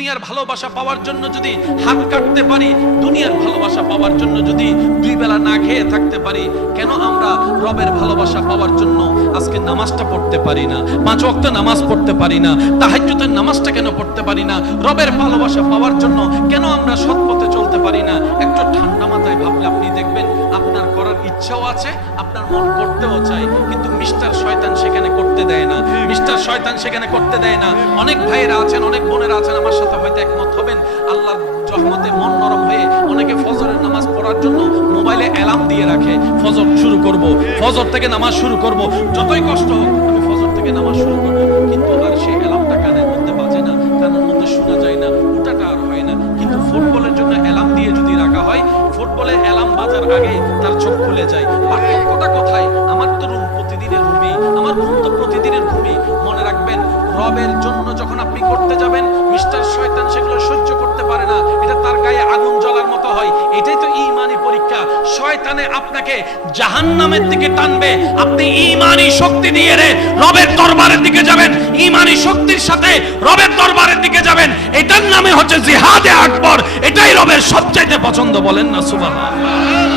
দুনিয়ার ভালোবাসা পাওয়ার জন্য যদি হাত কাটতে পারি, দুনিয়ার ভালোবাসা পাওয়ার জন্য যদি দুই বেলা না খেয়ে থাকতে পারি, কেন আমরা রবের ভালোবাসা পাওয়ার জন্য আজকে নামাজটা পড়তে পারি না? 5 ওয়াক্ত নামাজ পড়তে পারি না, তাহাজ্জুদের নামাজটা কেন পড়তে পারি না? রবের ভালোবাসা পাওয়ার জন্য কেন আমরা সৎ পথে চলতে পারি না? একটু ঠান্ডা মাথায় ভাবলে আপনি দেখবেন আপনার করার ইচ্ছাও আছে, আপনার মন করতেও চায়, কিন্তু মিস্টার শয়তান সেখানে করতে দেয় না। মিস্টার শয়তান সেখানে করতে দেয় না। অনেক ভাইয়েরা আছেন, অনেক বোনেরা আছেন, আমার সাথে হয়তো একমত হবেন, আল্লাহর রহমতে মন নরম হয়ে অনেকে ফজরের নামাজ পড়ার জন্য মোবাইলে অ্যালার্ম দিয়ে রাখে, ফজর শুরু করব, ফজর থেকে নামাজ শুরু করব, যতই কষ্ট হোক আমি ফজর থেকে নামাজ শুরু করব, কিন্তু আর সেই অ্যালার্মটা কানের মধ্যে বাজে না, কানের মধ্যে শোনা যায় না, ওটাটা আর হয় না। কিন্তু ফুটবলের জন্য অ্যালার্ম দিয়ে যদি রাখা হয়, ফুটবলে অ্যালার্ম বাজার আগে তার চোখ খুলে যায়। পার্থক্যটা কোথায়? আমার তো রুম প্রতিদিনের রুমে, আমার ঘুম তো প্রতিদিনের ঘুমে। মনে রাখবেন, রবের জন্য যখন আপনি করতে যাবেন, মিস্টার শয়তান সেগুলো সহ্য করতে পারে না, এটা তার গায়ে আগুন জ্বলার মতো হয়। এটাই তো ঈমানি পরীক্ষা। শয়তানে আপনাকে জাহান্নামের দিকে টানবে, আপনি ঈমানি শক্তি দিয়ে রবের দরবারের দিকে যাবেন, ঈমানি শক্তির সাথে রবের দরবারের দিকে যাবেন। এটার নামে হচ্ছে জিহাদে আকবর। এটাই রবের সবচাইতে পছন্দ। বলেন না সুবহানাল্লাহ।